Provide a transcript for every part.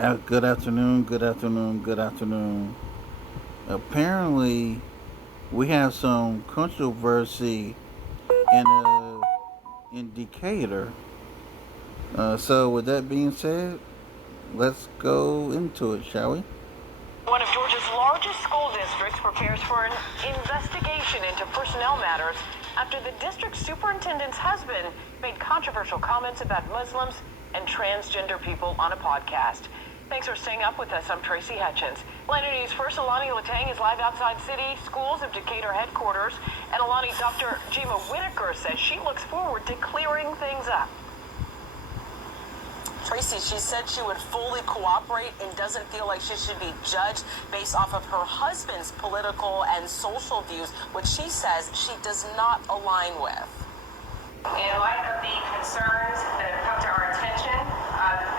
Good afternoon, good afternoon, good afternoon. Apparently, we have some controversy in in Decatur. So, with that being said, let's go into it, shall we? One of Georgia's largest school districts prepares for an investigation into personnel matters after the district superintendent's husband made controversial comments about Muslims and transgender people on a podcast. Thanks for staying up with us. I'm Tracy Hutchins. Atlanta News First Alani Latang is live outside City Schools of Decatur headquarters. And Alani, Dr. Jima Whitaker says she looks forward to clearing things up. Tracy, she said she would fully cooperate and doesn't feel like she should be judged based off of her husband's political and social views, which she says she does not align with. In light of the concerns that have come to our attention,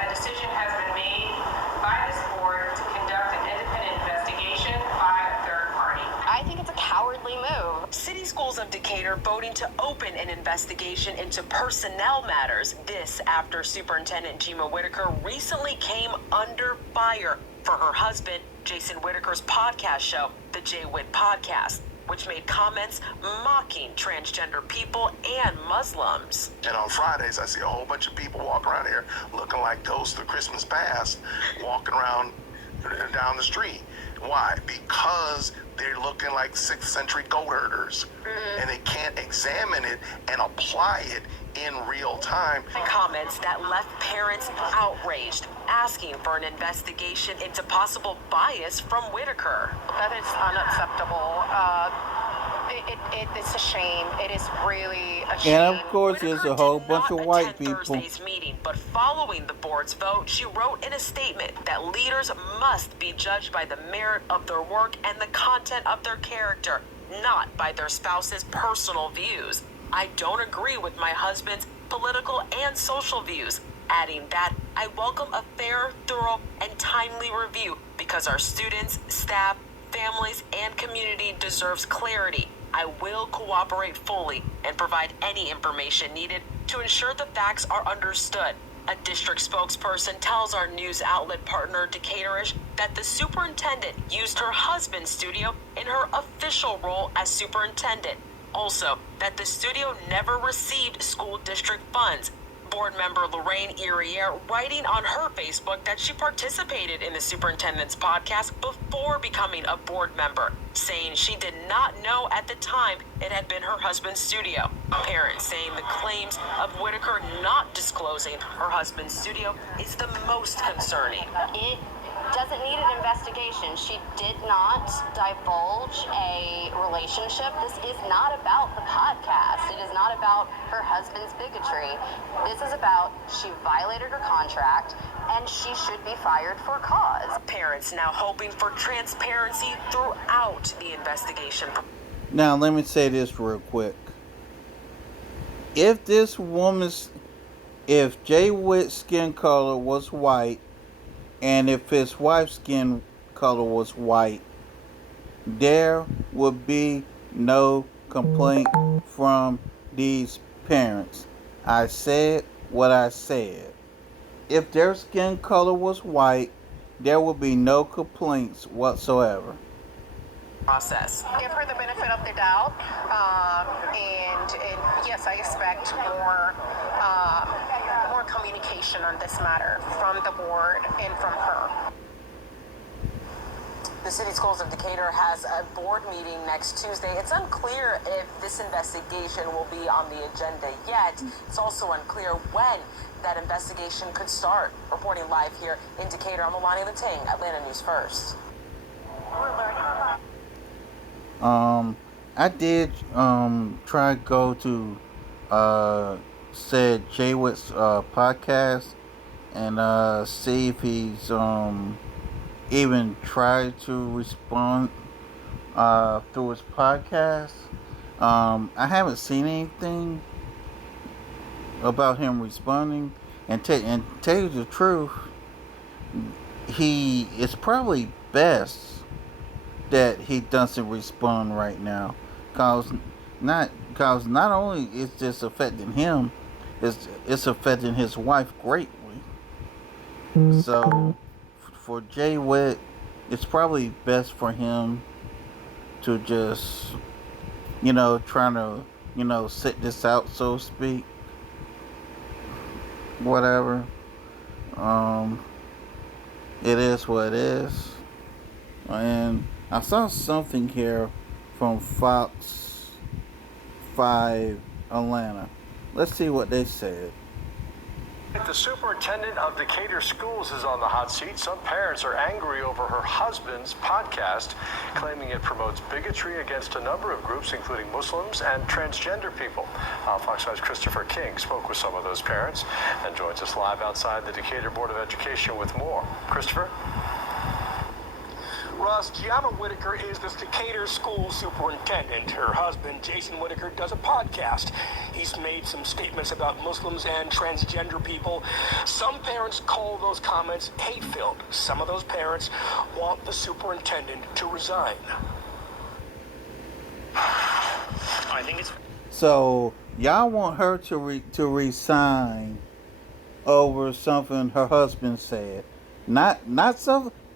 a decision has been made by this board to conduct an independent investigation by a third party. I think it's a cowardly move. City Schools of Decatur voting to open an investigation into personnel matters. This after Superintendent Jima Whitaker recently came under fire for her husband, Jason Whitaker's podcast show, the Jay Witt Podcast, which made comments mocking transgender people and Muslims. And on Fridays, I see a whole bunch of people walking around here looking like ghosts of Christmas past, walking around down the street. Why? Because they're looking like 6th century goat herders, and they can't examine it and apply it in real time. Comments that left parents outraged, asking for an investigation into possible bias from Whitaker. That is unacceptable. It's a shame. It is really a shame. And of course, there's a whole bunch of white people. Thursday's meeting, but following the board's vote, she wrote in a statement that leaders must be judged by the merit of their work and the content of their character, not by their spouse's personal views. I don't agree with my husband's political and social views, adding that I welcome a fair, thorough, and timely review because our students, staff, families, and community deserves clarity. I will cooperate fully and provide any information needed to ensure the facts are understood. A district spokesperson tells our news outlet partner Decatorish that the superintendent used her husband's studio in her official role as superintendent. Also, that the studio never received school district funds. Board member Lorraine Iriere writing on her Facebook that she participated in the superintendent's podcast before becoming a board member, saying she did not know at the time it had been her husband's studio. Parents saying the claims of Whitaker not disclosing her husband's studio is the most concerning. It doesn't need an investigation. She did not divulge a relationship. This is not about the podcast. It is not about her husband's bigotry. This is about she violated her contract and she should be fired for cause. Parents now hoping for transparency throughout the investigation. Now, let me say this real quick. If Jay Witt's skin color was white, and if his wife's skin color was white, there would be no complaint from these parents. I said what I said. If their skin color was white, there would be no complaints whatsoever. Process. Give her the benefit of the doubt, and yes, I expect more communication on this matter from the board and from her. The City Schools of Decatur has a board meeting next Tuesday. It's unclear if this investigation will be on the agenda yet. It's also unclear when that investigation could start. Reporting live here in Decatur, I'm Alani Latang, Atlanta News First. I did try to go to said Jay Witt's podcast and see if he's even tried to respond through his podcast. I haven't seen anything about him responding, and tell you the truth, it's probably best that he doesn't respond right now, cause not only is this affecting him, it's affecting his wife greatly. So for Jay Witt, it's probably best for him to just, trying to, sit this out, so to speak. Whatever. Um, it is what it is. And I saw something here from Fox 5 Atlanta. Let's see what they said. The superintendent of Decatur Schools is on the hot seat. Some parents are angry over her husband's podcast, claiming it promotes bigotry against a number of groups, including Muslims and transgender people. Fox 5's Christopher King spoke with some of those parents and joins us live outside the Decatur Board of Education with more. Christopher? Russ, Gianna Whitaker is the Decatur school superintendent. Her husband, Jason Whitaker, does a podcast. He's made some statements about Muslims and transgender people. Some parents call those comments hate-filled. Some of those parents want the superintendent to resign. I think it's... So y'all want her to resign over something her husband said,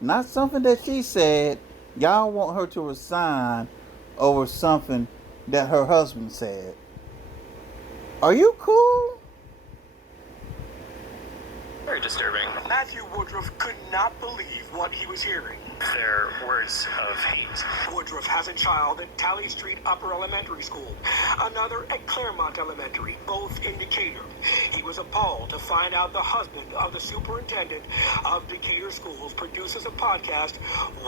not something that she said. Y'all want her to resign over something that her husband said. Are you cool? very disturbing. Matthew Woodruff could not believe what he was hearing. They're words of hate. Woodruff has a child at Talley Street Upper Elementary School, another at Claremont Elementary, both in Decatur. He was appalled to find out the husband of the superintendent of Decatur Schools produces a podcast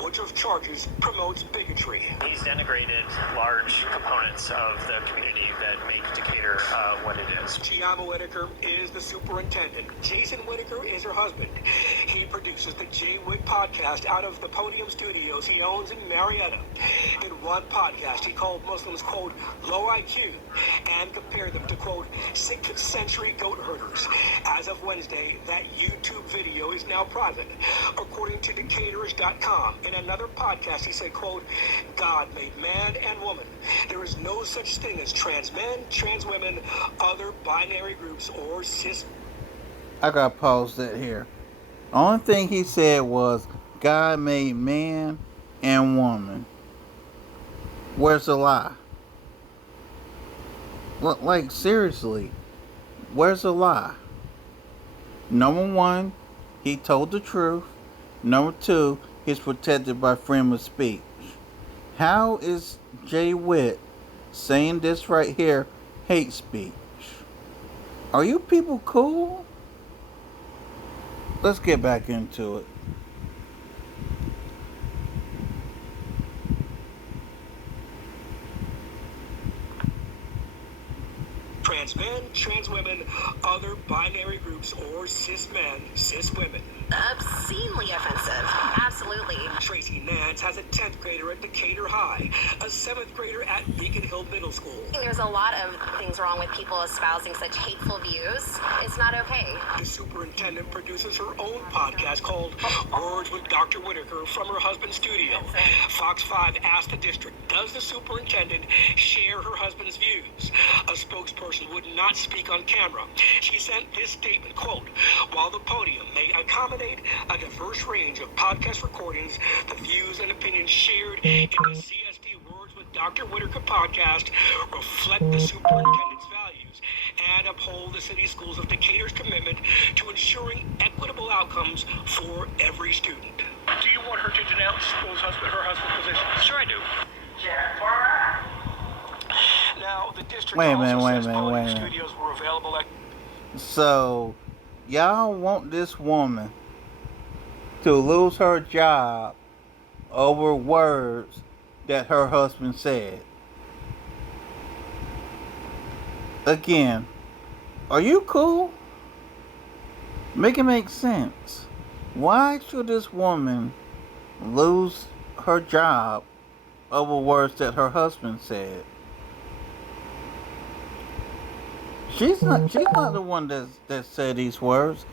Woodruff charges promotes bigotry. He's denigrated large components of the community that make Decatur what it is. Gianna Whitaker is the superintendent. Jason Whitaker is her husband. He produces the Jay Wick podcast out of the Podium Studios he owns in Marietta. In one podcast, he called Muslims, quote, low IQ, and compared them to, quote, 6th century goat herders. As of Wednesday, that YouTube video is now private. According to Decaturers.com, in another podcast, he said, quote, God made man and woman. There is no such thing as trans men, trans women, other binary groups, or cis. I gotta pause that here. Only thing he said was God made man and woman. Where's the lie? Like, seriously, where's the lie? Number one, he told the truth. Number two, he's protected by freedom of speech. How is Jay Witt saying this right here hate speech? Are you people cool? Let's get back into it. Trans men, trans women, other binary groups, or cis men, cis women. Obscenely offensive. Absolutely. Tracy Nance has a 10th grader at Decatur High, a 7th grader at Beacon Hill Middle School. There's a lot of things wrong with people espousing such hateful views. It's not okay. The superintendent produces her own podcast called Words with Dr. Whitaker from her husband's studio. Fox 5 asked the district, does the superintendent share her husband's views? A spokesperson would not speak on camera. She sent this statement, quote, while the podium may accommodate a diverse range of podcast recordings, the views and opinions shared in the CSD Words with Dr. Whitaker podcast reflect the superintendent's values and uphold the city schools of Decatur's commitment to ensuring equitable outcomes for every student. Do you want her to denounce her husband's position? Sure I do. Now, the district Wait a also says minute. Podium Studios were available at... So, y'all want this woman to lose her job over words that her husband said. Again, are you cool? Make it make sense. Why should this woman lose her job over words that her husband said? She's not the one that said these words.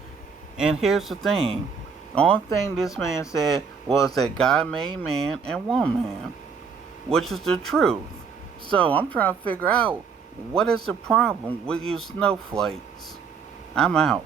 And here's the thing. The only thing this man said was that God made man and woman, which is the truth. So I'm trying to figure out what is the problem with you snowflakes. I'm out.